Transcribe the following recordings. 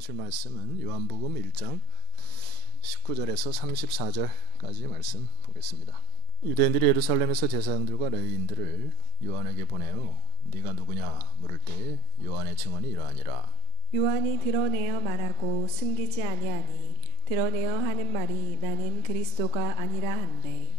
보실 말씀은 요한복음 1장 19절에서 34절까지 말씀 보겠습니다. 유대인들이 예루살렘에서 제사장들과 레위인들을 요한에게 보내어 네가 누구냐 물을 때에 요한의 증언이 이러하니라. 요한이 드러내어 말하고 숨기지 아니하니 드러내어 하는 말이 나는 그리스도가 아니라 한대.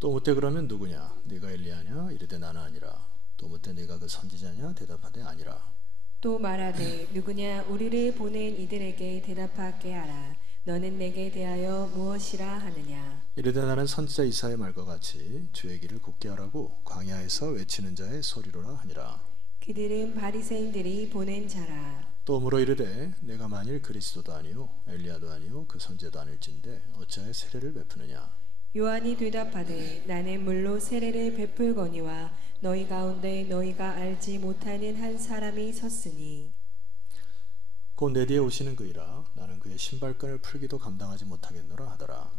또 묻되 그러면 누구냐 네가 엘리야냐 이르되 나는 아니라. 또 묻되 네가 그 선지자냐 대답하되 아니라. 또 말하되 누구냐 우리를 보낸 이들에게 대답하게 하라. 너는 내게 대하여 무엇이라 하느냐. 이르되 나는 선지자 이사야의 말과 같이 주의 길을 곧게 하라고 광야에서 외치는 자의 소리로라 하니라. 그들은 바리새인들이 보낸 자라. 또 물어 이르되 내가 만일 그리스도도 아니요 엘리야도 아니요 그 선지자도 아닐진데 어찌하여 세례를 베푸느냐. 요한이 대답하되 나는 물로 세례를 베풀거니와 너희 가운데 너희가 알지 못하는 한 사람이 섰으니 곧 내 뒤에 오시는 그이라 나는 그의 신발끈을 풀기도 감당하지 못하겠노라 하더라.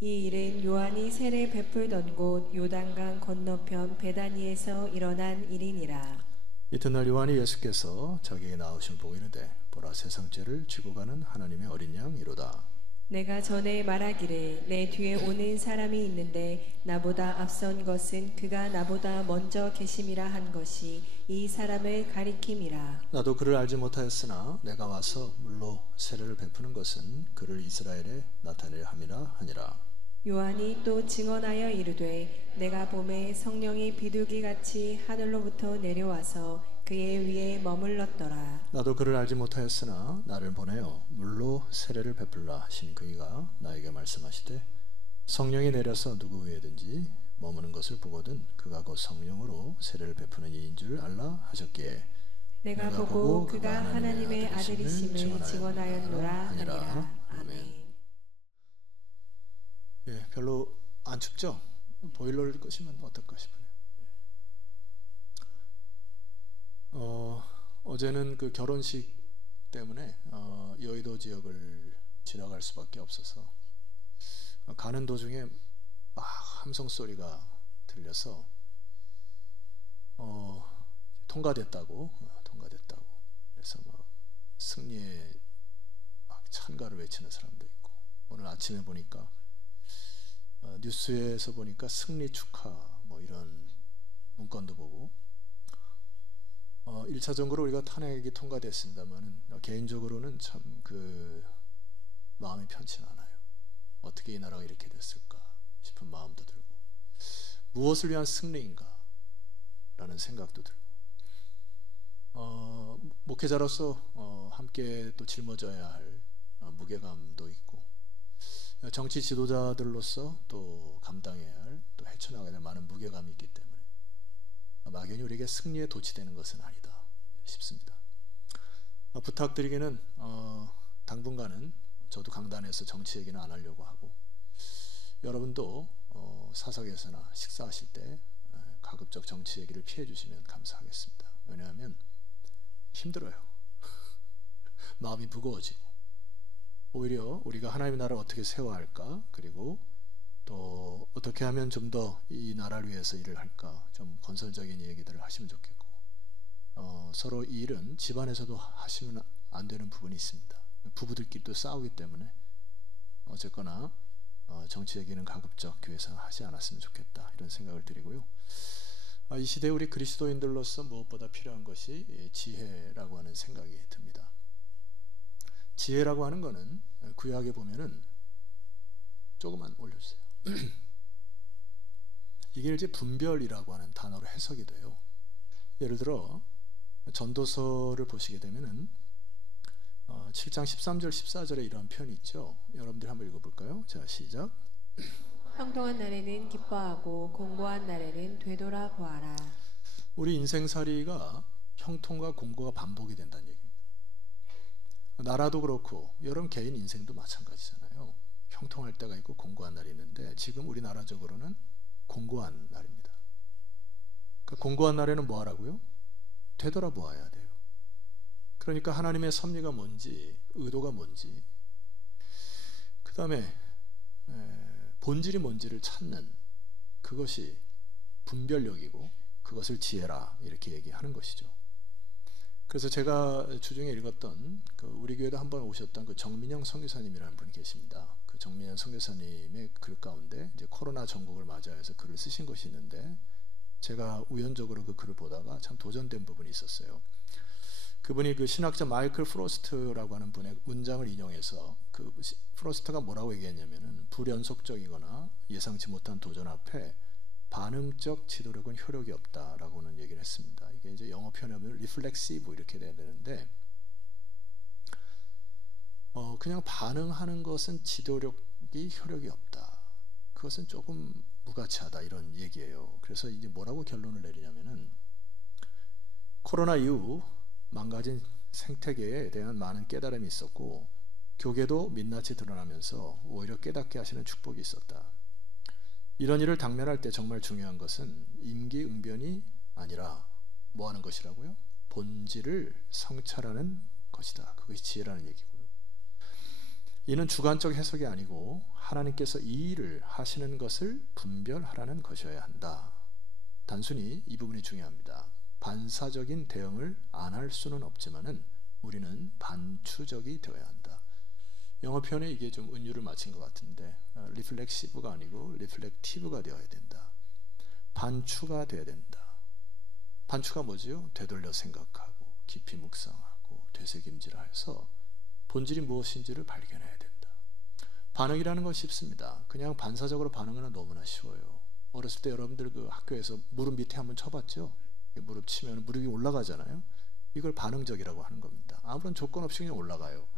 이 일은 요한이 세례 베풀던 곳 요단강 건너편 베다니에서 일어난 일이니라. 이튿날 요한이 예수께서 자기에게 나오신 보고 이르되 보라 세상 죄를 지고 가는 하나님의 어린 양 이로다. 내가 전에 말하기를 내 뒤에 오는 사람이 있는데 나보다 앞선 것은 그가 나보다 먼저 계심이라 한 것이 이 사람을 가리킴이라. 나도 그를 알지 못하였으나 내가 와서 물로 세례를 베푸는 것은 그를 이스라엘에 나타내려 함이라 하니라. 요한이 또 증언하여 이르되 내가 봄에 성령이 비둘기같이 하늘로부터 내려와서 그의 위에 머물렀더라. 나도 그를 알지 못하였으나 나를 보내어 물로 세례를 베풀라 하신 그이가 나에게 말씀하시되 성령이 내려서 누구 위에든지 머무는 것을 보거든 그가 곧 성령으로 세례를 베푸는 이인 줄 알라 하셨기에 내가 보고 그가 하나님의 아들이심을 증언하였노라 하니라. 아멘. 예, 별로 안 춥죠? 보일러를 끄시면 어떨까 싶으네요. 어제는 그 결혼식 때문에 여의도 지역을 지나갈 수밖에 없어서 가는 도중에 막 함성 소리가 들려서 통과됐다고 그래서 막 승리에 막 찬가를 외치는 사람도 있고 오늘 아침에 보니까 뉴스에서 보니까 승리 축하 뭐 이런 문건도 보고 1차적으로 우리가 탄핵이 통과됐습니다만은 개인적으로는 참 그 마음이 편치 않아요. 어떻게 이 나라가 이렇게 됐을까 싶은 마음도 들고 무엇을 위한 승리인가 라는 생각도 들고 목회자로서 함께 또 짊어져야 할 무게감도 있고 정치 지도자들로서 또 감당해야 할 또 헤쳐나가야 될 많은 무게감이 있기 때문에 막연히 우리에게 승리에 도취되는 것은 아니다 싶습니다. 부탁드리기는 당분간은 저도 강단에서 정치 얘기는 안 하려고 하고 여러분도 사석에서나 식사하실 때 가급적 정치 얘기를 피해 주시면 감사하겠습니다. 왜냐하면 힘들어요. 마음이 무거워지고 오히려 우리가 하나님의 나라를 어떻게 세워야 할까 그리고 또 어떻게 하면 좀 더 이 나라를 위해서 일을 할까 좀 건설적인 얘기들을 하시면 좋겠고 서로 이 일은 집안에서도 하시면 안 되는 부분이 있습니다. 부부들끼리도 싸우기 때문에 어쨌거나 정치 얘기는 가급적 교회에서 하지 않았으면 좋겠다 이런 생각을 드리고요. 이 시대에 우리 그리스도인들로서 무엇보다 필요한 것이 지혜라고 하는 생각이 듭니다. 지혜라고 하는 거는 구약에 보면은 조금만 올려주세요. 이게 이제 분별이라고 하는 단어로 해석이 돼요. 예를 들어 전도서를 보시게 되면은 7장 13절 14절에 이런 표현이 있죠. 여러분들 한번 읽어볼까요? 자 시작. 형통한 날에는 기뻐하고 공고한 날에는 되돌아보아라. 우리 인생살이가 형통과 공고가 반복이 된다는 얘기입니다. 나라도 그렇고 여러분 개인 인생도 마찬가지잖아요. 형통할 때가 있고 공고한 날이 있는데 지금 우리나라적으로는 공고한 날입니다. 그러니까 공고한 날에는 뭐 하라고요? 되돌아보아야 돼요. 그러니까 하나님의 섭리가 뭔지 의도가 뭔지 그 다음에 본질이 뭔지를 찾는 그것이 분별력이고 그것을 지혜라 이렇게 얘기하는 것이죠. 그래서 제가 주중에 읽었던 우리 교회도 한번 오셨던 그 정민영 선교사님이라는 분이 계십니다. 그 정민영 선교사님의 글 가운데 이제 코로나 전국을 맞이해서 글을 쓰신 것이 있는데, 제가 우연적으로 그 글을 보다가 참 도전된 부분이 있었어요. 그분이 그 신학자 마이클 프로스트라고 하는 분의 문장을 인용해서, 그 프로스트가 뭐라고 얘기했냐면은 불연속적이거나 예상치 못한 도전 앞에 반응적 지도력은 효력이 없다라고는 얘기를 했습니다. 이게 이제 영어 표현하면 reflexive 이렇게 돼야 되는데, 그냥 반응하는 것은 지도력이 효력이 없다. 그것은 조금 무가치하다, 이런 얘기예요. 그래서 이제 뭐라고 결론을 내리냐면은, 코로나 이후 망가진 생태계에 대한 많은 깨달음이 있었고, 교계도 민낯이 드러나면서 오히려 깨닫게 하시는 축복이 있었다. 이런 일을 당면할 때 정말 중요한 것은 임기응변이 아니라 뭐 하는 것이라고요? 본질을 성찰하는 것이다. 그것이 지혜라는 얘기고요. 이는 주관적 해석이 아니고 하나님께서 이 일을 하시는 것을 분별하라는 것이어야 한다. 단순히 이 부분이 중요합니다. 반사적인 대응을 안 할 수는 없지만은 우리는 반추적이 되어야 한다. 영어 표현에 이게 좀 은유를 맞춘 것 같은데, 리플렉시브가 아니고 리플렉티브가 되어야 된다. 반추가 되어야 된다. 반추가 뭐지요? 되돌려 생각하고 깊이 묵상하고 되새김질해서 본질이 무엇인지를 발견해야 된다. 반응이라는 건 쉽습니다. 그냥 반사적으로 반응하는 너무나 쉬워요. 어렸을 때 여러분들 그 학교에서 무릎 밑에 한번 쳐봤죠? 무릎 치면 무릎이 올라가잖아요. 이걸 반응적이라고 하는 겁니다. 아무런 조건 없이 그냥 올라가요.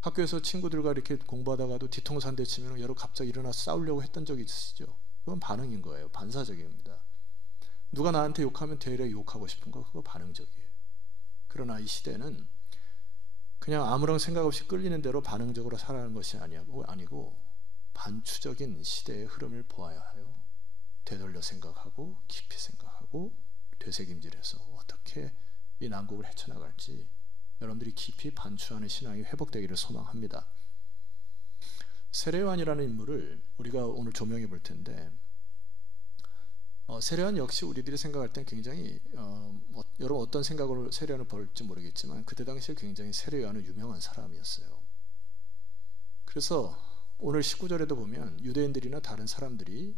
학교에서 친구들과 이렇게 공부하다가도 뒤통수 한 대 치면 여러분 갑자기 일어나서 싸우려고 했던 적이 있으시죠? 그건 반응인 거예요. 반사적입니다. 누가 나한테 욕하면 되려 욕하고 싶은 거, 그거 반응적이에요. 그러나 이 시대는 그냥 아무런 생각 없이 끌리는 대로 반응적으로 살아가는 것이 아니고 반추적인 시대의 흐름을 보아야 해요. 되돌려 생각하고 깊이 생각하고 되새김질해서 어떻게 이 난국을 헤쳐나갈지 여러분들이 깊이 반추하는 신앙이 회복되기를 소망합니다. 세례요한이라는 인물을 우리가 오늘 조명해 볼 텐데, 세례요한 역시 우리들이 생각할 땐 굉장히 여러분 어떤 생각으로 세례요한을 볼지 모르겠지만 그때 당시에 굉장히 세례요한은 유명한 사람이었어요. 그래서 오늘 19절에도 보면 유대인들이나 다른 사람들이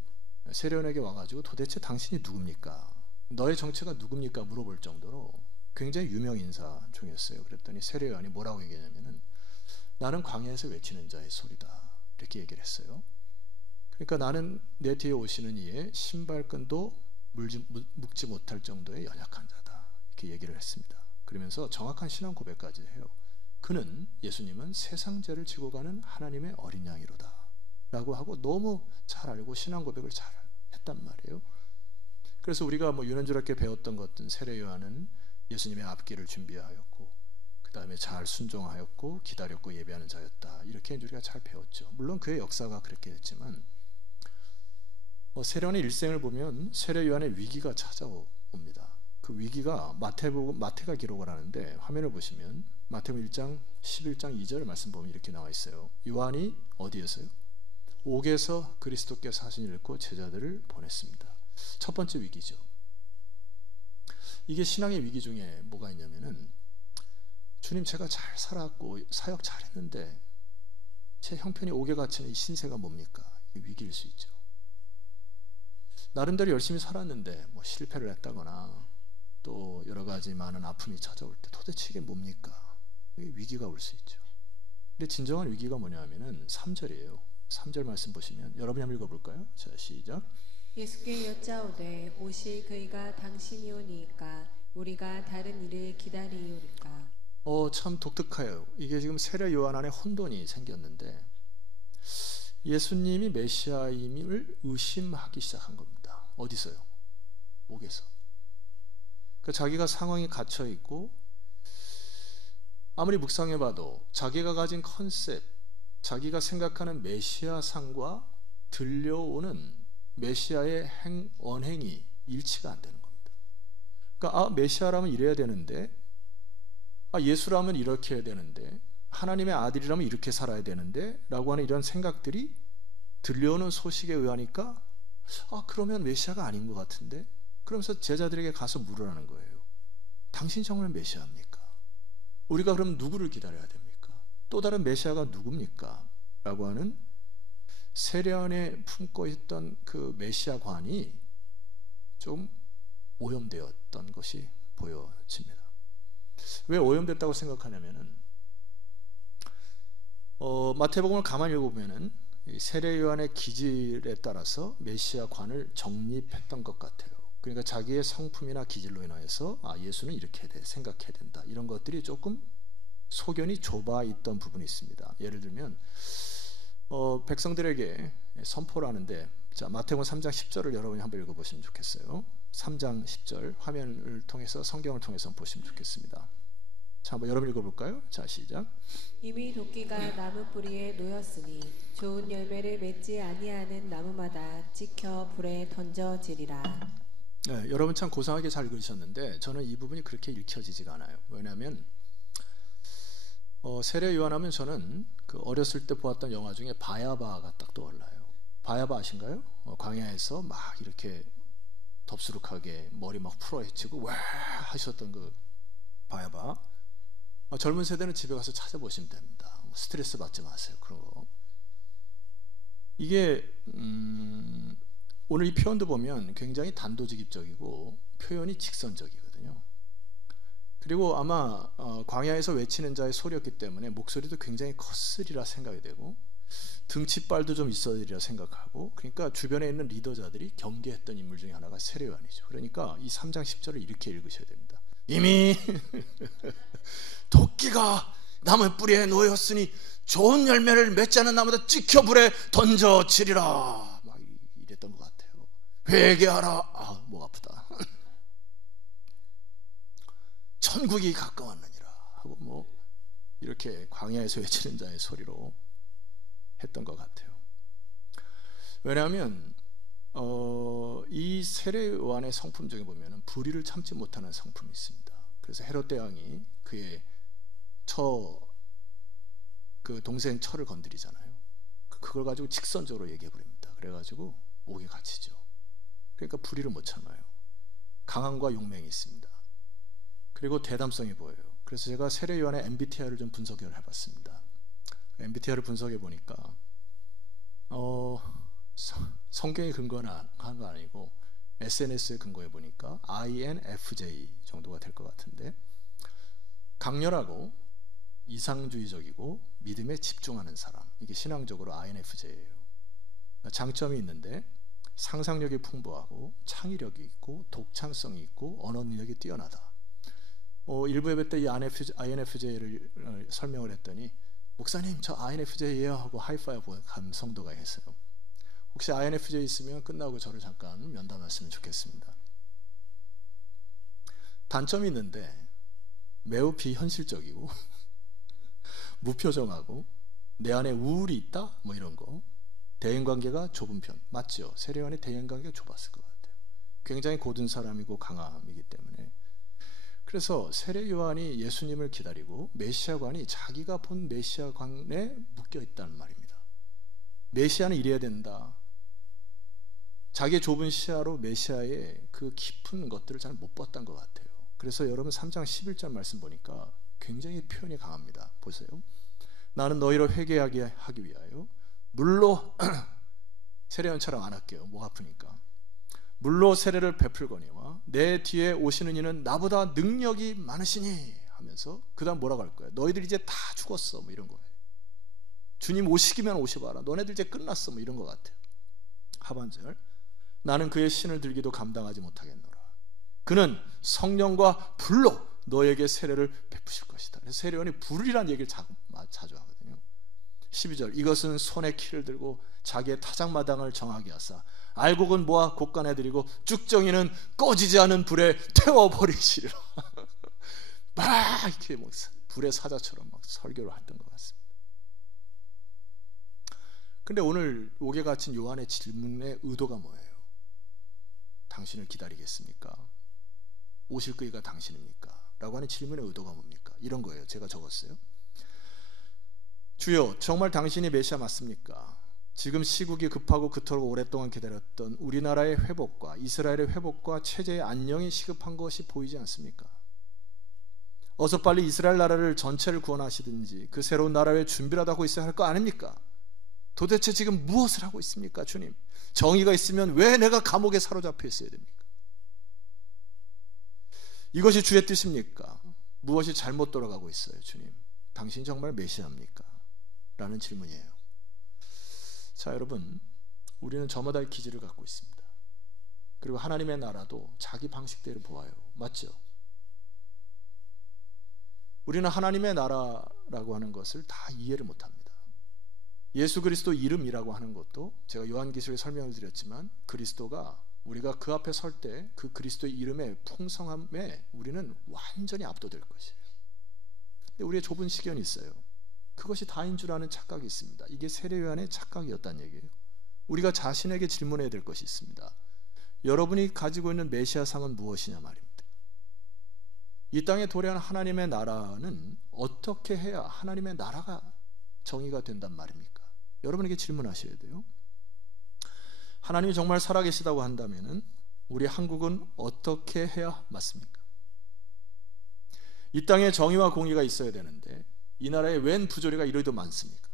세례요한에게 와가지고 도대체 당신이 누굽니까? 너의 정체가 누굽니까? 물어볼 정도로 굉장히 유명 인사 중이었어요. 그랬더니 세례요한이 뭐라고 얘기하냐면은 나는 광야에서 외치는 자의 소리다, 이렇게 얘기를 했어요. 그러니까 나는 내 뒤에 오시는 이의 신발끈도 묶지 못할 정도의 연약한 자다, 이렇게 얘기를 했습니다. 그러면서 정확한 신앙 고백까지 해요. 그는, 예수님은 세상 죄를 지고 가는 하나님의 어린 양이로다 라고 하고 너무 잘 알고 신앙 고백을 잘 했단 말이에요. 그래서 우리가 뭐 유년주랍게 배웠던 것은 세례요한은 예수님의 앞길을 준비하였고 그 다음에 잘 순종하였고 기다렸고 예배하는 자였다, 이렇게 우리가 잘 배웠죠. 물론 그의 역사가 그렇게 됐지만 세례요한의 일생을 보면 세례요한의 위기가 찾아옵니다. 그 위기가 마태가 기록을 하는데, 화면을 보시면 마태복음 1장 11장 2절 말씀 보면 이렇게 나와 있어요. 요한이 어디에서요? 옥에서 그리스도께서 하신 일을 읽고 제자들을 보냈습니다. 첫 번째 위기죠. 이게 신앙의 위기 중에 뭐가 있냐면은, 주님 제가 잘 살았고 사역 잘했는데 제 형편이 옥에 갇히는 이 신세가 뭡니까? 이게 위기일 수 있죠. 나름대로 열심히 살았는데 뭐 실패를 했다거나 또 여러 가지 많은 아픔이 찾아올 때 도대체 이게 뭡니까? 이게 위기가 올 수 있죠. 근데 진정한 위기가 뭐냐면은 3절이에요. 3절 말씀 보시면 여러분이 한번 읽어볼까요? 자, 시작. 예수께 여짜오되 오실 그이가 당신이오니이까 우리가 다른 일을 기다리오리까. 참 독특해요. 이게 지금 세례 요한 안에 혼돈이 생겼는데 예수님이 메시아임을 의심하기 시작한 겁니다. 어디서요? 옥에서. 그러니까 자기가 상황에 갇혀 있고 아무리 묵상해봐도 자기가 가진 컨셉, 자기가 생각하는 메시아상과 들려오는 메시아의 언행이 일치가 안 되는 겁니다. 그러니까 메시아라면 이래야 되는데, 예수라면 이렇게 해야 되는데, 하나님의 아들이라면 이렇게 살아야 되는데 라고 하는 이런 생각들이 들려오는 소식에 의하니까 그러면 메시아가 아닌 것 같은데, 그러면서 제자들에게 가서 물으라는 거예요. 당신 정말 메시아입니까? 우리가 그럼 누구를 기다려야 됩니까? 또 다른 메시아가 누굽니까? 라고 하는 세례 안에 품고 있던 그 메시아관이 좀 오염되었던 것이 보여집니다. 왜 오염됐다고 생각하냐면은 마태복음을 가만히 읽어보면은 세례 요한의 기질에 따라서 메시아관을 정립했던 것 같아요. 그러니까 자기의 성품이나 기질로 인하여서 예수는 이렇게 해야 돼, 생각해야 된다, 이런 것들이 조금 소견이 좁아 있던 부분이 있습니다. 예를 들면 백성들에게 선포를 하는데, 자, 마태복음 3장 10절을 여러분이 한번 읽어보시면 좋겠어요. 3장 10절 화면을 통해서, 성경을 통해서 보시면 좋겠습니다. 자, 한번 여러분 읽어볼까요? 자, 시작. 이미 도끼가 나무 뿌리에 놓였으니 좋은 열매를 맺지 아니하는 나무마다 찍혀 불에 던져지리라. 네, 여러분 참 고상하게 잘 읽으셨는데 저는 이 부분이 그렇게 읽혀지지가 않아요. 왜냐하면 세례 요한하면 저는 그 어렸을 때 보았던 영화 중에 바야바가 딱 떠올라요. 바야바 아신가요? 광야에서 막 이렇게 덥수룩하게 머리 막 풀어헤치고 와 하셨던 그 바야바. 젊은 세대는 집에 가서 찾아보시면 됩니다. 스트레스 받지 마세요. 그러고 이게 오늘 이 표현도 보면 굉장히 단도직입적이고 표현이 직선적이거든요. 그리고 아마 광야에서 외치는 자의 소리였기 때문에 목소리도 굉장히 컸으리라 생각이 되고 등치빨도 좀 있어야 생각하고, 그러니까 주변에 있는 리더자들이 경계했던 인물 중에 하나가 세례 요한이죠. 그러니까 이 3장 10절을 이렇게 읽으셔야 됩니다. 이미 도끼가 나무 뿌리에 놓였으니 좋은 열매를 맺지 않은 나무다 찍혀 불에 던져지리라. 막 이랬던 것 같아요. 회개하라. 목 아프다. 천국이 가까웠느니라 하고 뭐 이렇게 광야에서 외치는 자의 소리로 했던 것 같아요. 왜냐하면 이 세례 요한의 성품 중에 보면은 불의를 참지 못하는 성품이 있습니다. 그래서 헤롯 대왕이 그의 그 동생 처를 건드리잖아요. 그걸 가지고 직선적으로 얘기해 버립니다. 그래가지고 옥에 갇히죠. 그러니까 불의를 못 참아요. 강함과 용맹이 있습니다. 그리고 대담성이 보여요. 그래서 제가 세례 요한의 MBTI를 좀 분석을 해봤습니다. MBTI를 분석해 보니까 성경에 근거한 거 아니고 SNS에 근거해 보니까 INFJ 정도가 될 것 같은데, 강렬하고 이상주의적이고 믿음에 집중하는 사람, 이게 신앙적으로 INFJ예요. 장점이 있는데 상상력이 풍부하고 창의력이 있고 독창성이 있고 언어 능력이 뛰어나다. 일부 예배 때 이 INFJ를 설명을 했더니 목사님 저 INFJ예요 하고 하이파이브 간 성도가 있어요. 혹시 INFJ 있으면 끝나고 저를 잠깐 면담했으면 좋겠습니다. 단점이 있는데 매우 비현실적이고 무표정하고 내 안에 우울이 있다 뭐 이런 거. 대인관계가 좁은 편 맞죠? 세례 요한의 대인관계가 좁았을 것 같아요. 굉장히 고든 사람이고 강함이기 때문에. 그래서 세례 요한이 예수님을 기다리고 메시아관이 자기가 본 메시아관에 묶여 있다는 말입니다. 메시아는 이래야 된다. 자기의 좁은 시야로 메시아의 그 깊은 것들을 잘 못 봤던 것 같아요. 그래서 여러분 3장 11절 말씀 보니까 굉장히 표현이 강합니다. 보세요. 나는 너희를 회개하게 하기 위하여 물로 세례요한처럼 안 할게요. 목 아프니까. 물로 세례를 베풀거니와 내 뒤에 오시는 이는 나보다 능력이 많으시니 하면서 그 다음 뭐라고 할 거예요? 너희들 이제 다 죽었어 뭐 이런 거예요. 주님 오시기만 오셔봐라. 너네들 이제 끝났어 뭐 이런 것 같아요. 하반절 나는 그의 신을 들기도 감당하지 못하겠노라. 그는 성령과 불로 너에게 세례를 베푸실 것이다. 그래서 세례요한이 불이라는 얘기를 자주 하거든요. 12절 이것은 손에 키를 들고 자기의 타작마당을 정하게 하사 알곡은 모아 곡간에 들이고 쭉정이는 꺼지지 않은 불에 태워버리시리라. 막 이렇게 뭐 불의 사자처럼 막 설교를 했던 것 같습니다. 근데 오늘 옥에 갇힌 요한의 질문의 의도가 뭐예요? 당신을 기다리겠습니까? 오실 그이가 당신입니까? 라고 하는 질문의 의도가 뭡니까? 이런 거예요. 제가 적었어요. 주여 정말 당신이 메시아 맞습니까? 지금 시국이 급하고 그토록 오랫동안 기다렸던 우리나라의 회복과 이스라엘의 회복과 체제의 안녕이 시급한 것이 보이지 않습니까? 어서 빨리 이스라엘 나라를 전체를 구원하시든지 그 새로운 나라의 준비를 하고 있어야 할 거 아닙니까? 도대체 지금 무엇을 하고 있습니까, 주님? 정의가 있으면 왜 내가 감옥에 사로잡혀 있어야 됩니까? 이것이 주의 뜻입니까? 무엇이 잘못 돌아가고 있어요, 주님? 당신 정말 메시아입니까? 라는 질문이에요. 자, 여러분, 우리는 저마다의 기질을 갖고 있습니다. 그리고 하나님의 나라도 자기 방식대로 보아요. 맞죠? 우리는 하나님의 나라라고 하는 것을 다 이해를 못합니다. 예수 그리스도 이름이라고 하는 것도 제가 요한계시록에 설명을 드렸지만 그리스도가 우리가 그 앞에 설 때 그 그리스도의 이름의 풍성함에 우리는 완전히 압도될 것이에요. 근데 우리의 좁은 시견이 있어요. 그것이 다인 줄 아는 착각이 있습니다. 이게 세례요한의 착각이었다는 얘기예요. 우리가 자신에게 질문해야 될 것이 있습니다. 여러분이 가지고 있는 메시아상은 무엇이냐 말입니다. 이 땅에 도래한 하나님의 나라는 어떻게 해야 하나님의 나라가 정의가 된단 말입니까? 여러분에게 질문하셔야 돼요. 하나님이 정말 살아계시다고 한다면 우리 한국은 어떻게 해야 맞습니까? 이 땅에 정의와 공의가 있어야 되는데 이 나라에 웬 부조리가 이러도 많습니까?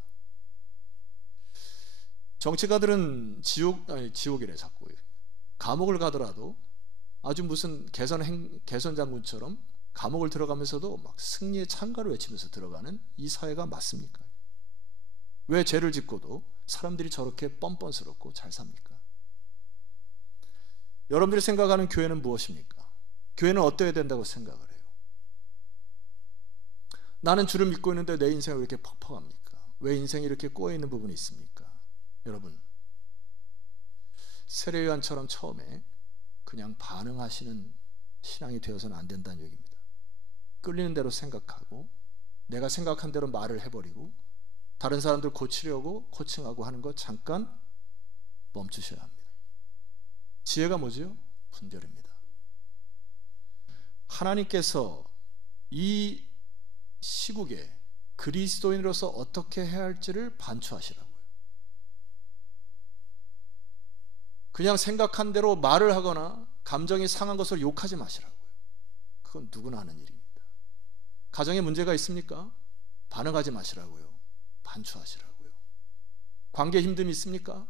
정치가들은 지옥이래 자꾸. 감옥을 가더라도 아주 무슨 개선 장군처럼 감옥을 들어가면서도 막 승리의 찬가를 외치면서 들어가는 이 사회가 맞습니까? 왜 죄를 짓고도 사람들이 저렇게 뻔뻔스럽고 잘 삽니까? 여러분들이 생각하는 교회는 무엇입니까? 교회는 어때야 된다고 생각을 해요? 나는 주를 믿고 있는데 내 인생이 왜 이렇게 퍽퍽합니까? 왜 인생이 이렇게 꼬여있는 부분이 있습니까? 여러분, 세례요한처럼 처음에 그냥 반응하시는 신앙이 되어서는 안 된다는 얘기입니다. 끌리는 대로 생각하고 내가 생각한 대로 말을 해버리고 다른 사람들 고치려고 코칭하고 하는 거 잠깐 멈추셔야 합니다. 지혜가 뭐죠? 분별입니다. 하나님께서 이 시국에 그리스도인으로서 어떻게 해야 할지를 반추하시라고요. 그냥 생각한 대로 말을 하거나 감정이 상한 것을 욕하지 마시라고요. 그건 누구나 하는 일입니다. 가정에 문제가 있습니까? 반응하지 마시라고요. 반추하시라고요. 관계에 힘듦이 있습니까?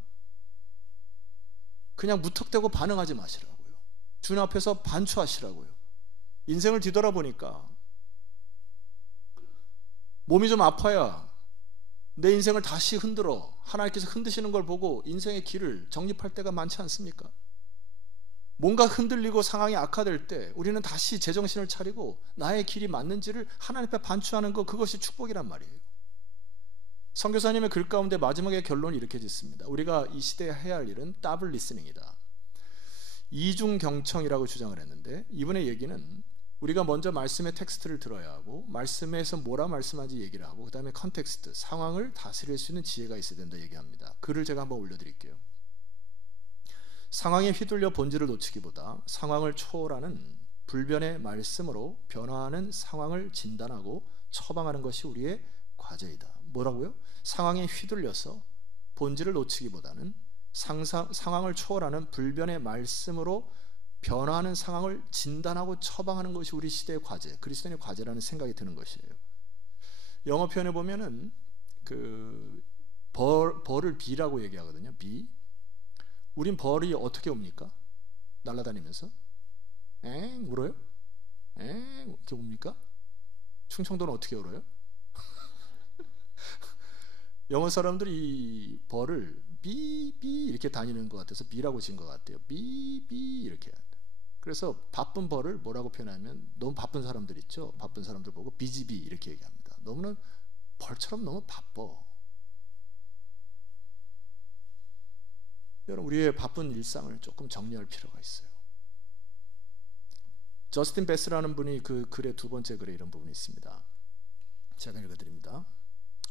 그냥 무턱대고 반응하지 마시라고요. 주님 앞에서 반추하시라고요. 인생을 뒤돌아보니까 몸이 좀 아파야 내 인생을 다시 흔들어 하나님께서 흔드시는 걸 보고 인생의 길을 정립할 때가 많지 않습니까? 뭔가 흔들리고 상황이 악화될 때 우리는 다시 제정신을 차리고 나의 길이 맞는지를 하나님 앞에 반추하는 것, 그것이 축복이란 말이에요. 선교사님의 글 가운데 마지막에 결론이 이렇게 짓습니다. 우리가 이 시대에 해야 할 일은 더블 리스닝이다. 이중경청이라고 주장을 했는데 이분의 얘기는 우리가 먼저 말씀의 텍스트를 들어야 하고 말씀에서 뭐라 말씀하는지 얘기를 하고 그 다음에 컨텍스트, 상황을 다스릴 수 있는 지혜가 있어야 된다 얘기합니다. 글을 제가 한번 올려드릴게요. 상황에 휘둘려 본질을 놓치기보다 상황을 초월하는 불변의 말씀으로 변화하는 상황을 진단하고 처방하는 것이 우리의 과제이다. 뭐라고요? 상황에 휘둘려서 본질을 놓치기보다는 상황을 초월하는 불변의 말씀으로 변화하는 상황을 진단하고 처방하는 것이 우리 시대의 과제, 그리스도인의 과제라는 생각이 드는 것이에요. 영어 표현에 보면은 벌을 비라고 얘기하거든요. 비. 우린 벌이 어떻게 옵니까? 날아다니면서 엥 울어요? 엥 이렇게 옵니까? 충청도는 어떻게 울어요? 영어 사람들이 이 벌을 삐삐 이렇게 다니는 것 같아서 비라고 지은 것 같아요. 삐삐 이렇게. 그래서 바쁜 벌을 뭐라고 표현하면 너무 바쁜 사람들 있죠. 바쁜 사람들 보고 비지비 이렇게 얘기합니다. 너무는 벌처럼 너무 바빠. 여러분, 우리의 바쁜 일상을 조금 정리할 필요가 있어요. 저스틴 베스라는 분이 그 글의 두 번째 글에 이런 부분이 있습니다. 제가 읽어드립니다.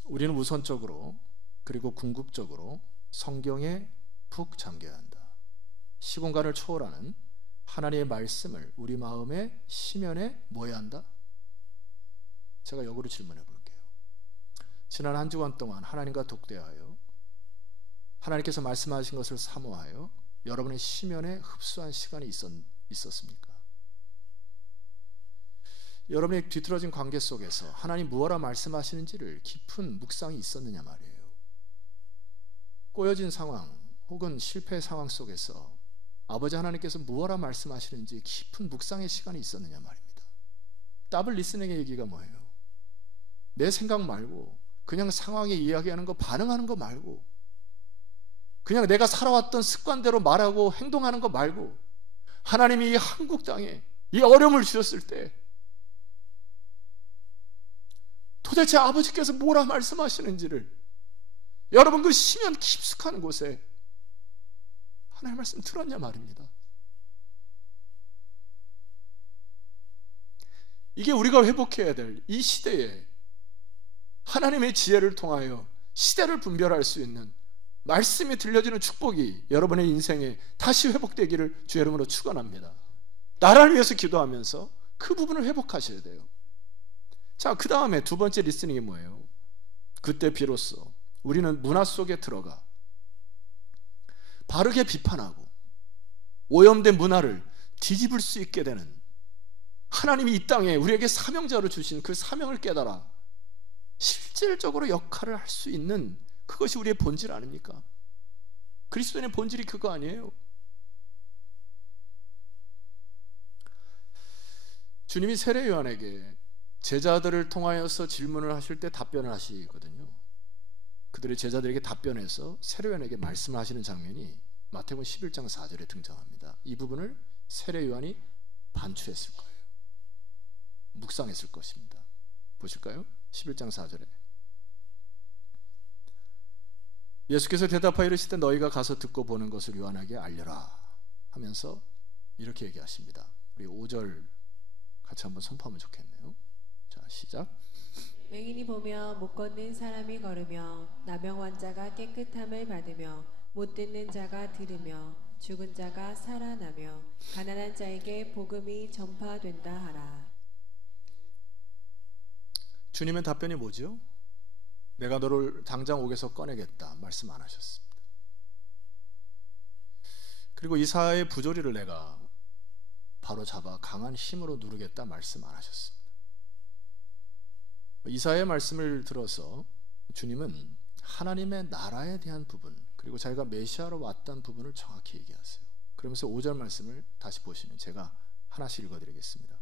우리는 우선적으로 그리고 궁극적으로 성경에 푹 잠겨야 한다. 시공간을 초월하는 하나님의 말씀을 우리 마음의 심연에 모여야 한다. 제가 역으로 질문해 볼게요. 지난 한 주간 동안 하나님과 독대하여 하나님께서 말씀하신 것을 사모하여 여러분의 심연에 흡수한 시간이 있었습니까? 여러분의 뒤틀어진 관계 속에서 하나님 무엇라 말씀하시는지를 깊은 묵상이 있었느냐 말이에요. 꼬여진 상황 혹은 실패의 상황 속에서 아버지 하나님께서 무엇라 말씀하시는지 깊은 묵상의 시간이 있었느냐 말입니다. 더블 리스닝의 얘기가 뭐예요? 내 생각 말고, 그냥 상황에 이야기하는 거, 반응하는 거 말고, 그냥 내가 살아왔던 습관대로 말하고 행동하는 거 말고, 하나님이 이 한국 땅에 이 어려움을 주셨을 때 도대체 아버지께서 뭐라 말씀하시는지를 여러분 그 심연 깊숙한 곳에 하나님의 말씀 들었냐 말입니다. 이게 우리가 회복해야 될 이 시대에 하나님의 지혜를 통하여 시대를 분별할 수 있는 말씀이 들려지는 축복이 여러분의 인생에 다시 회복되기를 주의 이름으로 축원합니다. 나라를 위해서 기도하면서 그 부분을 회복하셔야 돼요. 자, 그 다음에 두 번째 리스닝이 뭐예요? 그때 비로소 우리는 문화 속에 들어가 바르게 비판하고 오염된 문화를 뒤집을 수 있게 되는, 하나님이 이 땅에 우리에게 사명자로 주신 그 사명을 깨달아 실질적으로 역할을 할 수 있는, 그것이 우리의 본질 아닙니까? 그리스도인의 본질이 그거 아니에요? 주님이 세례 요한에게 제자들을 통하여서 질문을 하실 때 답변을 하시거든요. 그들의 제자들에게 답변해서 세례 요한에게 말씀을 하시는 장면이 마태복음 11장 4절에 등장합니다. 이 부분을 세례 요한이 반추했을 거예요. 묵상했을 것입니다. 보실까요? 11장 4절에 예수께서 대답하여 이르시되 너희가 가서 듣고 보는 것을 요한에게 알려라 하면서 이렇게 얘기하십니다. 우리 5절 같이 한번 선포하면 좋겠네요. 자, 시작. 맹인이 보며 못 걷는 사람이 걸으며 나병 환자가 깨끗함을 받으며 못 듣는 자가 들으며 죽은 자가 살아나며 가난한 자에게 복음이 전파된다 하라. 주님의 답변이 뭐죠? 내가 너를 당장 옥에서 꺼내겠다 말씀 안 하셨습니다. 그리고 이사야의 부조리를 내가 바로 잡아 강한 힘으로 누르겠다 말씀 안 하셨습니다. 이사야의 말씀을 들어서 주님은 하나님의 나라에 대한 부분, 그리고 자기가 메시아로 왔다는 부분을 정확히 얘기하세요. 그러면서 5절 말씀을 다시 보시면 제가 하나씩 읽어드리겠습니다.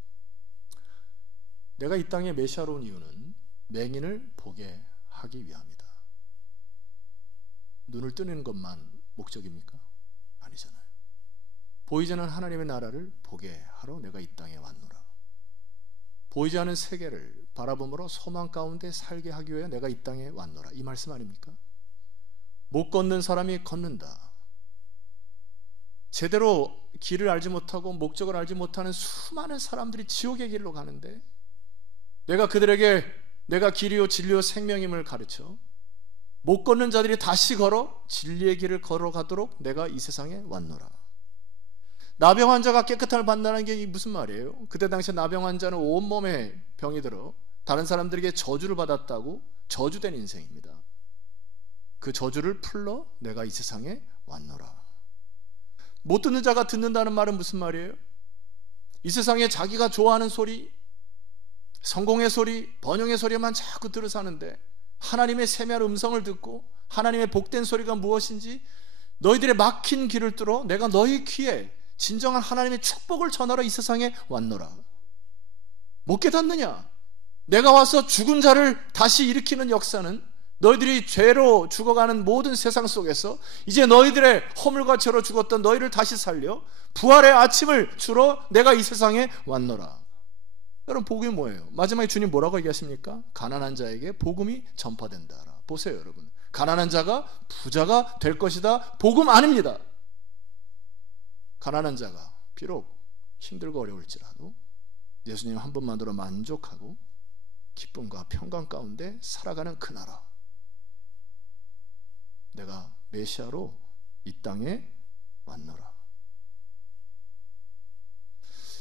내가 이 땅에 메시아로 온 이유는 맹인을 보게 하기 위함이다. 눈을 뜨는 것만 목적입니까? 아니잖아요. 보이지 않는 하나님의 나라를 보게 하러 내가 이 땅에 왔노라. 보이지 않는 세계를 바라봄으로 소망 가운데 살게 하기 위해 내가 이 땅에 왔노라. 이 말씀 아닙니까? 못 걷는 사람이 걷는다. 제대로 길을 알지 못하고 목적을 알지 못하는 수많은 사람들이 지옥의 길로 가는데 내가 그들에게 내가 길이요 진리요 생명임을 가르쳐 못 걷는 자들이 다시 걸어 진리의 길을 걸어가도록 내가 이 세상에 왔노라. 나병 환자가 깨끗함을 받는다는 게 무슨 말이에요? 그때 당시에 나병 환자는 온몸에 병이 들어 다른 사람들에게 저주를 받았다고 저주된 인생입니다. 그 저주를 풀러 내가 이 세상에 왔노라. 못 듣는 자가 듣는다는 말은 무슨 말이에요? 이 세상에 자기가 좋아하는 소리, 성공의 소리, 번영의 소리만 자꾸 들어 사는데 하나님의 세미한 음성을 듣고 하나님의 복된 소리가 무엇인지 너희들의 막힌 길을 뚫어 내가 너희 귀에 진정한 하나님의 축복을 전하러 이 세상에 왔노라. 못 깨닫느냐? 내가 와서 죽은 자를 다시 일으키는 역사는 너희들이 죄로 죽어가는 모든 세상 속에서 이제 너희들의 허물과 죄로 죽었던 너희를 다시 살려 부활의 아침을 주러 내가 이 세상에 왔노라. 여러분, 복음이 뭐예요? 마지막에 주님 뭐라고 얘기하십니까? 가난한 자에게 복음이 전파된다. 보세요, 여러분. 가난한 자가 부자가 될 것이다. 복음 아닙니다. 가난한 자가 비록 힘들고 어려울지라도 예수님 한 분만으로 만족하고 기쁨과 평강 가운데 살아가는 그 나라, 내가 메시아로 이 땅에 왔노라.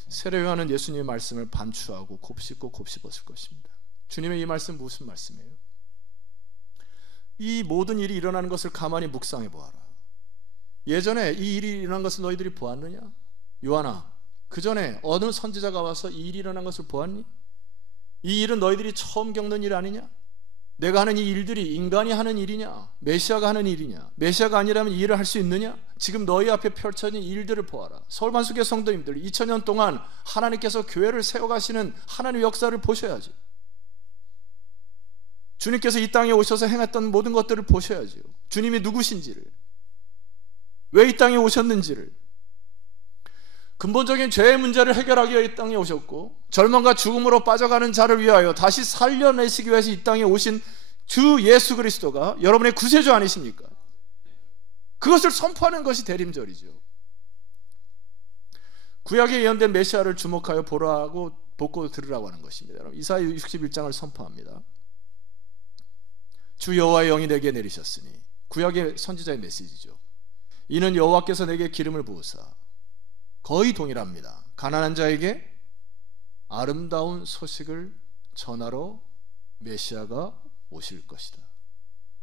세례 요한은 예수님의 말씀을 반추하고 곱씹고 곱씹었을 것입니다. 주님의 이 말씀 무슨 말씀이에요? 이 모든 일이 일어나는 것을 가만히 묵상해 보아라. 예전에 이 일이 일어난 것을 너희들이 보았느냐? 요한아, 그 전에 어느 선지자가 와서 이 일이 일어난 것을 보았니? 이 일은 너희들이 처음 겪는 일 아니냐? 내가 하는 이 일들이 인간이 하는 일이냐? 메시아가 하는 일이냐? 메시아가 아니라면 이 일을 할 수 있느냐? 지금 너희 앞에 펼쳐진 일들을 보아라. 서울반석의 성도님들, 2000년 동안 하나님께서 교회를 세워가시는 하나님의 역사를 보셔야죠. 주님께서 이 땅에 오셔서 행했던 모든 것들을 보셔야죠. 주님이 누구신지를, 왜 이 땅에 오셨는지를, 근본적인 죄의 문제를 해결하기 위해 이 땅에 오셨고, 절망과 죽음으로 빠져가는 자를 위하여 다시 살려내시기 위해서 이 땅에 오신 주 예수 그리스도가 여러분의 구세주 아니십니까? 그것을 선포하는 것이 대림절이죠. 구약에 예언된 메시아를 주목하여 보라고 보고 들으라고 하는 것입니다. 여러분, 이사야 61장을 선포합니다. 주 여호와의 영이 내게 내리셨으니, 구약의 선지자의 메시지죠. 이는 여호와께서 내게 기름을 부으사, 거의 동일합니다. 가난한 자에게 아름다운 소식을 전하러 메시아가 오실 것이다.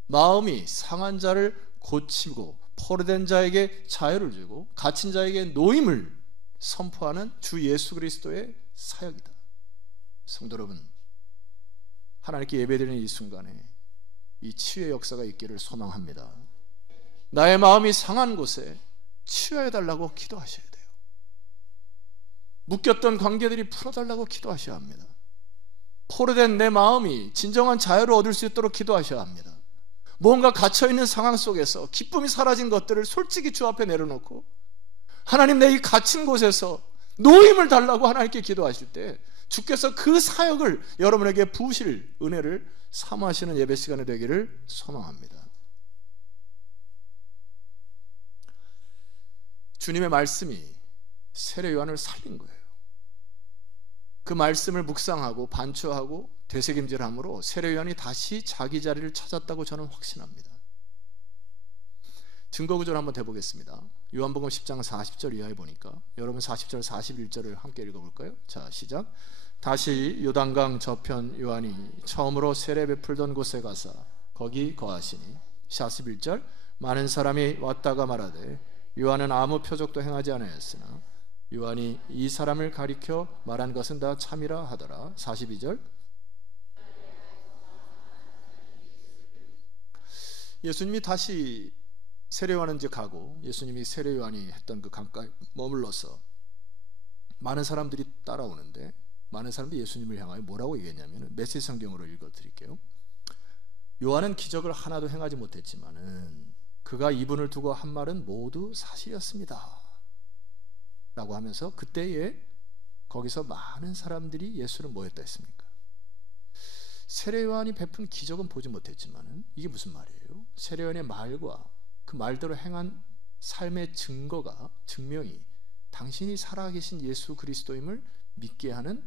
마음이 상한 자를 고치고 포로된 자에게 자유를 주고 갇힌 자에게 노임을 선포하는 주 예수 그리스도의 사역이다. 성도 여러분, 하나님께 예배드리는 이 순간에 이 치유의 역사가 있기를 소망합니다. 나의 마음이 상한 곳에 치유해달라고 기도하셔야 돼요. 묶였던 관계들이 풀어달라고 기도하셔야 합니다. 포로된 내 마음이 진정한 자유를 얻을 수 있도록 기도하셔야 합니다. 뭔가 갇혀있는 상황 속에서 기쁨이 사라진 것들을 솔직히 주 앞에 내려놓고, 하나님, 내 이 갇힌 곳에서 노임을 달라고 하나님께 기도하실 때 주께서 그 사역을 여러분에게 부으실 은혜를 사모하시는 예배 시간이 되기를 소망합니다. 주님의 말씀이 세례 요한을 살린 거예요. 그 말씀을 묵상하고 반추하고 되새김질함으로 세례 요한이 다시 자기 자리를 찾았다고 저는 확신합니다. 증거 구조를 한번 대보겠습니다. 요한복음 10장 40절 이하에 보니까, 여러분 40절 41절을 함께 읽어볼까요? 자, 시작. 다시 요단강 저편 요한이 처음으로 세례 베풀던 곳에 가사 거기 거하시니, 41절. 많은 사람이 왔다가 말하되 요한은 아무 표적도 행하지 않았으나 요한이 이 사람을 가리켜 말한 것은 다 참이라 하더라. 42절. 예수님이 다시 세례 요한은 이제 가고, 예수님이 세례 요한이 했던 그 강가에 머물러서 많은 사람들이 따라오는데, 많은 사람들이 예수님을 향하여 뭐라고 얘기했냐면, 메시지 성경으로 읽어드릴게요. 요한은 기적을 하나도 행하지 못했지만은 그가 이분을 두고 한 말은 모두 사실이었습니다 라고 하면서, 그때에 거기서 많은 사람들이 예수를 뭐했다 했습니까? 세례 요한이 베푼 기적은 보지 못했지만은, 이게 무슨 말이에요? 세례 요한의 말과 그 말대로 행한 삶의 증명이 당신이 살아계신 예수 그리스도임을 믿게 하는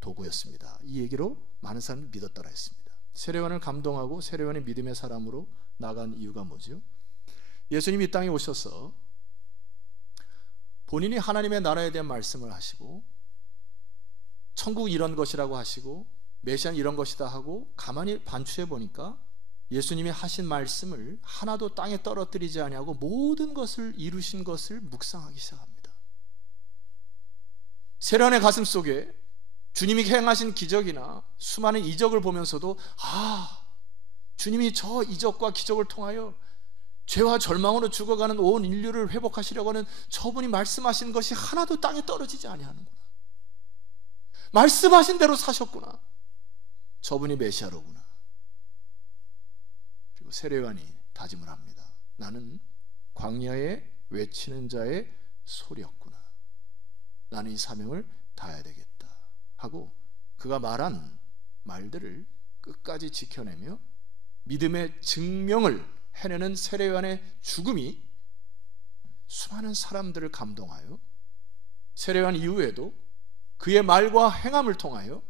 도구였습니다. 이 얘기로 많은 사람들이 믿었다라 했습니다. 세례 요한을 감동하고 세례 요한이 믿음의 사람으로 나간 이유가 뭐죠? 예수님이 이 땅에 오셔서 본인이 하나님의 나라에 대한 말씀을 하시고, 천국 이런 것이라고 하시고, 메시아는 이런 것이다 하고, 가만히 반추해 보니까 예수님이 하신 말씀을 하나도 땅에 떨어뜨리지 아니하고 모든 것을 이루신 것을 묵상하기 시작합니다. 세례 요한의 가슴 속에 주님이 행하신 기적이나 수많은 이적을 보면서도, 주님이 저 이적과 기적을 통하여 죄와 절망으로 죽어가는 온 인류를 회복하시려고 하는 저분이 말씀하신 것이 하나도 땅에 떨어지지 아니하는구나, 말씀하신 대로 사셨구나, 저분이 메시아로구나. 그리고 세례 요한이 다짐을 합니다. 나는 광야에 외치는 자의 소리였구나, 나는 이 사명을 다해야 되겠다 하고, 그가 말한 말들을 끝까지 지켜내며 믿음의 증명을 해내는 세례 요한의 죽음이 수많은 사람들을 감동하여, 세례 요한 이후에도 그의 말과 행함을 통하여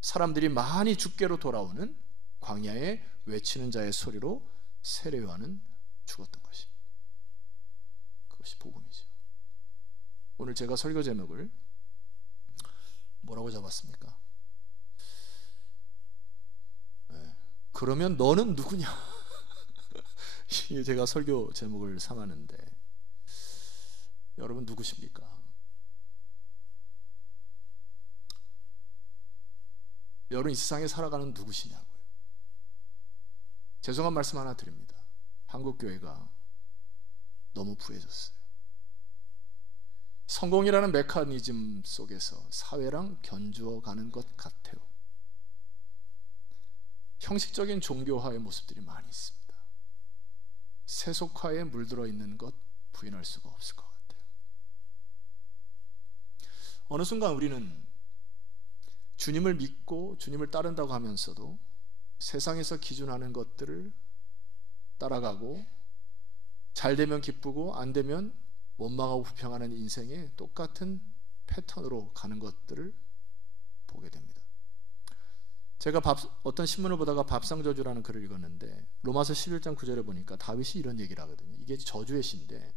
사람들이 많이 주께로 돌아오는 광야에 외치는 자의 소리로 세례 요한은 죽었던 것입니다. 그것이 복음이죠. 오늘 제가 설교 제목을 뭐라고 잡았습니까? 그러면 너는 누구냐? 제가 설교 제목을 삼았는데, 여러분 누구십니까? 여러분 이 세상에 살아가는 누구시냐고요. 죄송한 말씀 하나 드립니다. 한국교회가 너무 부해졌어요. 성공이라는 메커니즘 속에서 사회랑 견주어 가는 것 같아요. 형식적인 종교화의 모습들이 많이 있습니다. 세속화에 물들어 있는 것 부인할 수가 없을 것 같아요. 어느 순간 우리는 주님을 믿고 주님을 따른다고 하면서도 세상에서 기준하는 것들을 따라가고 잘 되면 기쁘고 안 되면 원망하고 불평하는 인생의 똑같은 패턴으로 가는 것들을 보게 됩니다. 제가 어떤 신문을 보다가 밥상저주라는 글을 읽었는데 로마서 11장 9절에 보니까 다윗이 이런 얘기를 하거든요. 이게 저주의 시인데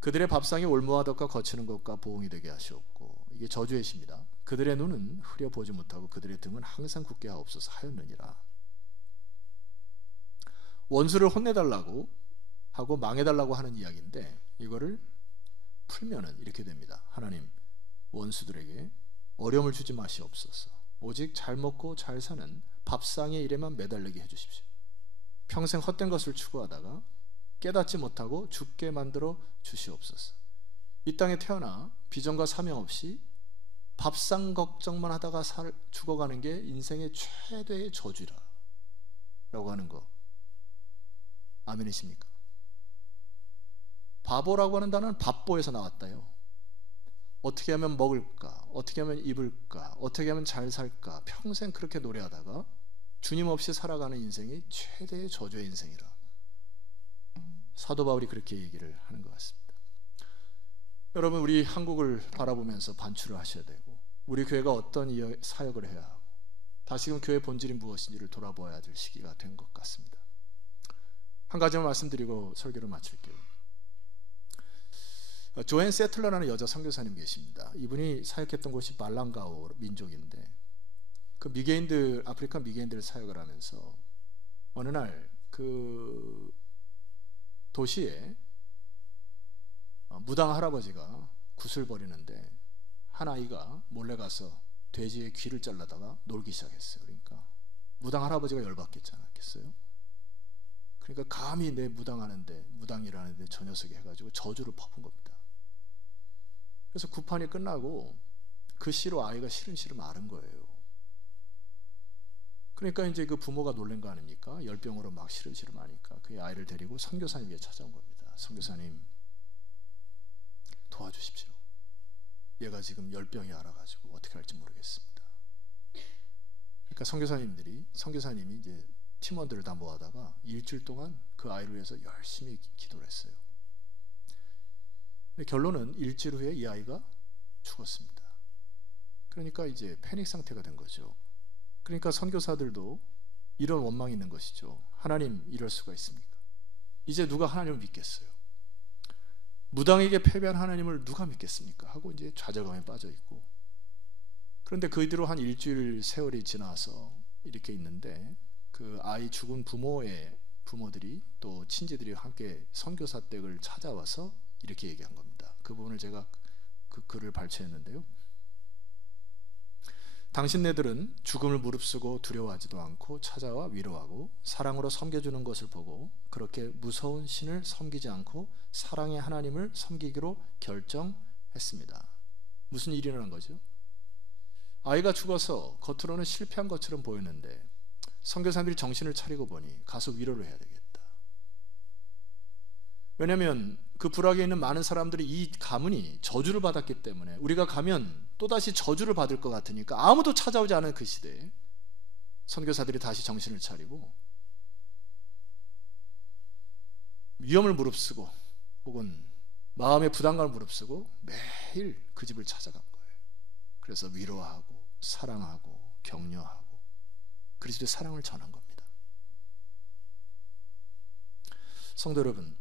그들의 밥상이 올무와 덕과 거치는 것과 보응이 되게 하시옵고, 이게 저주의 시입니다. 그들의 눈은 흐려 보지 못하고 그들의 등은 항상 굳게 하옵소서 하였느니라. 원수를 혼내달라고 하고 망해달라고 하는 이야기인데 이거를 풀면은 이렇게 됩니다. 하나님, 원수들에게 어려움을 주지 마시옵소서. 오직 잘 먹고 잘 사는 밥상의 일에만 매달리게 해주십시오. 평생 헛된 것을 추구하다가 깨닫지 못하고 죽게 만들어 주시옵소서. 이 땅에 태어나 비전과 사명 없이 밥상 걱정만 하다가 죽어가는 게 인생의 최대의 저주라 라고 하는 거 아멘이십니까? 바보라고 하는 단어는 밥보에서 나왔다요. 어떻게 하면 먹을까? 어떻게 하면 입을까? 어떻게 하면 잘 살까? 평생 그렇게 노래하다가 주님 없이 살아가는 인생이 최대의 저주의 인생이라. 사도 바울이 그렇게 얘기를 하는 것 같습니다. 여러분, 우리 한국을 바라보면서 반추를 하셔야 되고 우리 교회가 어떤 사역을 해야 하고 다시금 교회 본질이 무엇인지를 돌아보아야 될 시기가 된 것 같습니다. 한 가지만 말씀드리고 설교를 마칠게요. 조앤 세틀러라는 여자 선교사님 계십니다. 이분이 사역했던 곳이 말랑가오 민족인데 그 미개인들, 아프리카 미개인들 사역을 하면서 어느 날 그 도시에 무당 할아버지가 굿을 버리는데 한 아이가 몰래 가서 돼지의 귀를 잘라다가 놀기 시작했어요. 그러니까 무당 할아버지가 열받겠지 않았겠어요? 그러니까 감히 내 무당이라는데 저 녀석이 해가지고 저주를 퍼붓은 겁니다. 그래서 구판이 끝나고 그 씨로 아이가 시름시름 앓은 거예요. 그러니까 이제 그 부모가 놀란 거 아닙니까? 열병으로 막 시름시름 하니까 그 아이를 데리고 선교사님께 찾아온 겁니다. 선교사님, 도와주십시오. 얘가 지금 열병이 앓아가지고 어떻게 할지 모르겠습니다. 그러니까 선교사님이 이제 팀원들을 다 모아다가 일주일 동안 그 아이를 위해서 열심히 기도를 했어요. 근데 결론은 일주일 후에 이 아이가 죽었습니다. 그러니까 이제 패닉 상태가 된 거죠. 그러니까 선교사들도 이런 원망이 있는 것이죠. 하나님, 이럴 수가 있습니까? 이제 누가 하나님을 믿겠어요? 무당에게 패배한 하나님을 누가 믿겠습니까? 하고 이제 좌절감에 빠져 있고, 그런데 그 뒤로 한 일주일 세월이 지나서 이렇게 있는데 그 아이 죽은 부모들이 또 친지들이 함께 선교사 댁을 찾아와서 이렇게 얘기한 겁니다. 그 부분을 제가 그 글을 발췌했는데요. 당신네들은 죽음을 무릅쓰고 두려워하지도 않고 찾아와 위로하고 사랑으로 섬겨주는 것을 보고 그렇게 무서운 신을 섬기지 않고 사랑의 하나님을 섬기기로 결정했습니다. 무슨 일이 일어난 거죠? 아이가 죽어서 겉으로는 실패한 것처럼 보였는데 선교사님들이 정신을 차리고 보니 가서 위로를 해야 되겠다. 왜냐하면 그 불악에 있는 많은 사람들이 이 가문이 저주를 받았기 때문에 우리가 가면 또다시 저주를 받을 것 같으니까 아무도 찾아오지 않은 그 시대에 선교사들이 다시 정신을 차리고 위험을 무릅쓰고 혹은 마음의 부담감을 무릅쓰고 매일 그 집을 찾아간 거예요. 그래서 위로하고 사랑하고 격려하고 그리스도의 사랑을 전한 겁니다. 성도 여러분,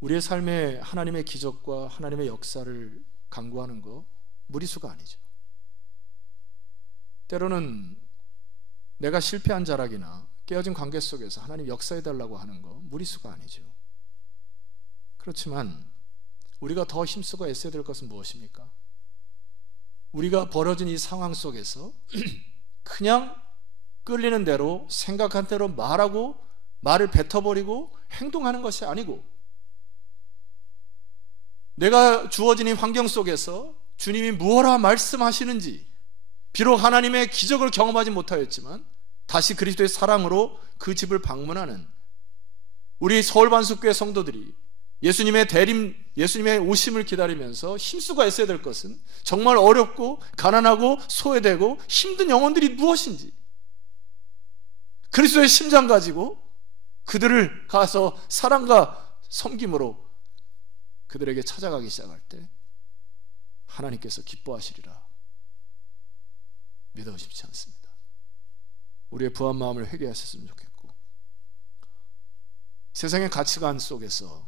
우리의 삶에 하나님의 기적과 하나님의 역사를 강구하는 거 무리수가 아니죠. 때로는 내가 실패한 자락이나 깨어진 관계 속에서 하나님 역사해달라고 하는 거 무리수가 아니죠. 그렇지만 우리가 더 힘쓰고 애써야 될 것은 무엇입니까? 우리가 벌어진 이 상황 속에서 그냥 끌리는 대로 생각한 대로 말하고 말을 뱉어버리고 행동하는 것이 아니고, 내가 주어진 이 환경 속에서 주님이 무엇라 말씀하시는지, 비록 하나님의 기적을 경험하지 못하였지만 다시 그리스도의 사랑으로 그 집을 방문하는 우리 서울반석교회 성도들이 예수님의 오심을 기다리면서 힘쓰고 애써야 될 것은 정말 어렵고 가난하고 소외되고 힘든 영혼들이 무엇인지, 그리스도의 심장 가지고 그들을 가서 사랑과 섬김으로 그들에게 찾아가기 시작할 때 하나님께서 기뻐하시리라 믿어 싶지 않습니다. 우리의 부한 마음을 회개하셨으면 좋겠고, 세상의 가치관 속에서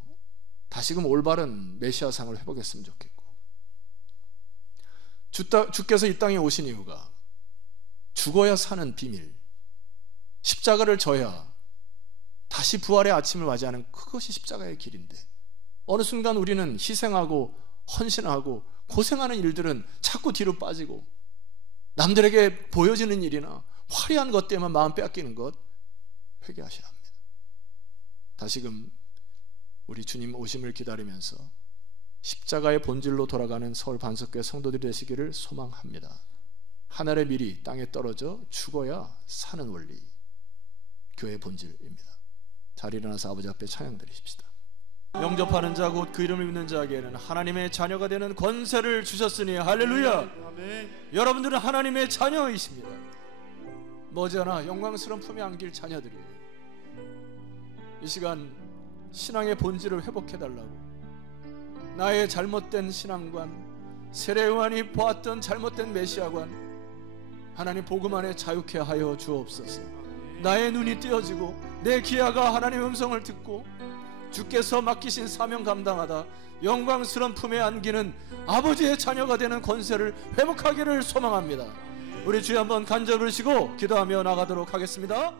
다시금 올바른 메시아상을 회복했으면 좋겠고, 주께서 이 땅에 오신 이유가 죽어야 사는 비밀, 십자가를 져야 다시 부활의 아침을 맞이하는 그것이 십자가의 길인데, 어느 순간 우리는 희생하고 헌신하고 고생하는 일들은 자꾸 뒤로 빠지고 남들에게 보여지는 일이나 화려한 것 때문에 마음 빼앗기는 것 회개하셔야 합니다. 다시금 우리 주님 오심을 기다리면서 십자가의 본질로 돌아가는 서울 반석교회 성도들이 되시기를 소망합니다. 하늘의 밀이 땅에 떨어져 죽어야 사는 원리, 교회의 본질입니다. 잘 일어나서 아버지 앞에 찬양 드리십시다. 영접하는 자 곧 그 이름을 믿는 자에게는 하나님의 자녀가 되는 권세를 주셨으니 할렐루야. 아멘. 여러분들은 하나님의 자녀이십니다. 머지않아 영광스러운 품에 안길 자녀들이에요. 이 시간 신앙의 본질을 회복해달라고, 나의 잘못된 신앙관, 세례요한이 보았던 잘못된 메시아관, 하나님 복음 안에 자유케 하여 주옵소서. 나의 눈이 띄어지고 내 귀하가 하나님의 음성을 듣고 주께서 맡기신 사명 감당하다 영광스러운 품에 안기는 아버지의 자녀가 되는 권세를 회복하기를 소망합니다. 우리 주여 한번 간절히 부르시고 기도하며 나가도록 하겠습니다.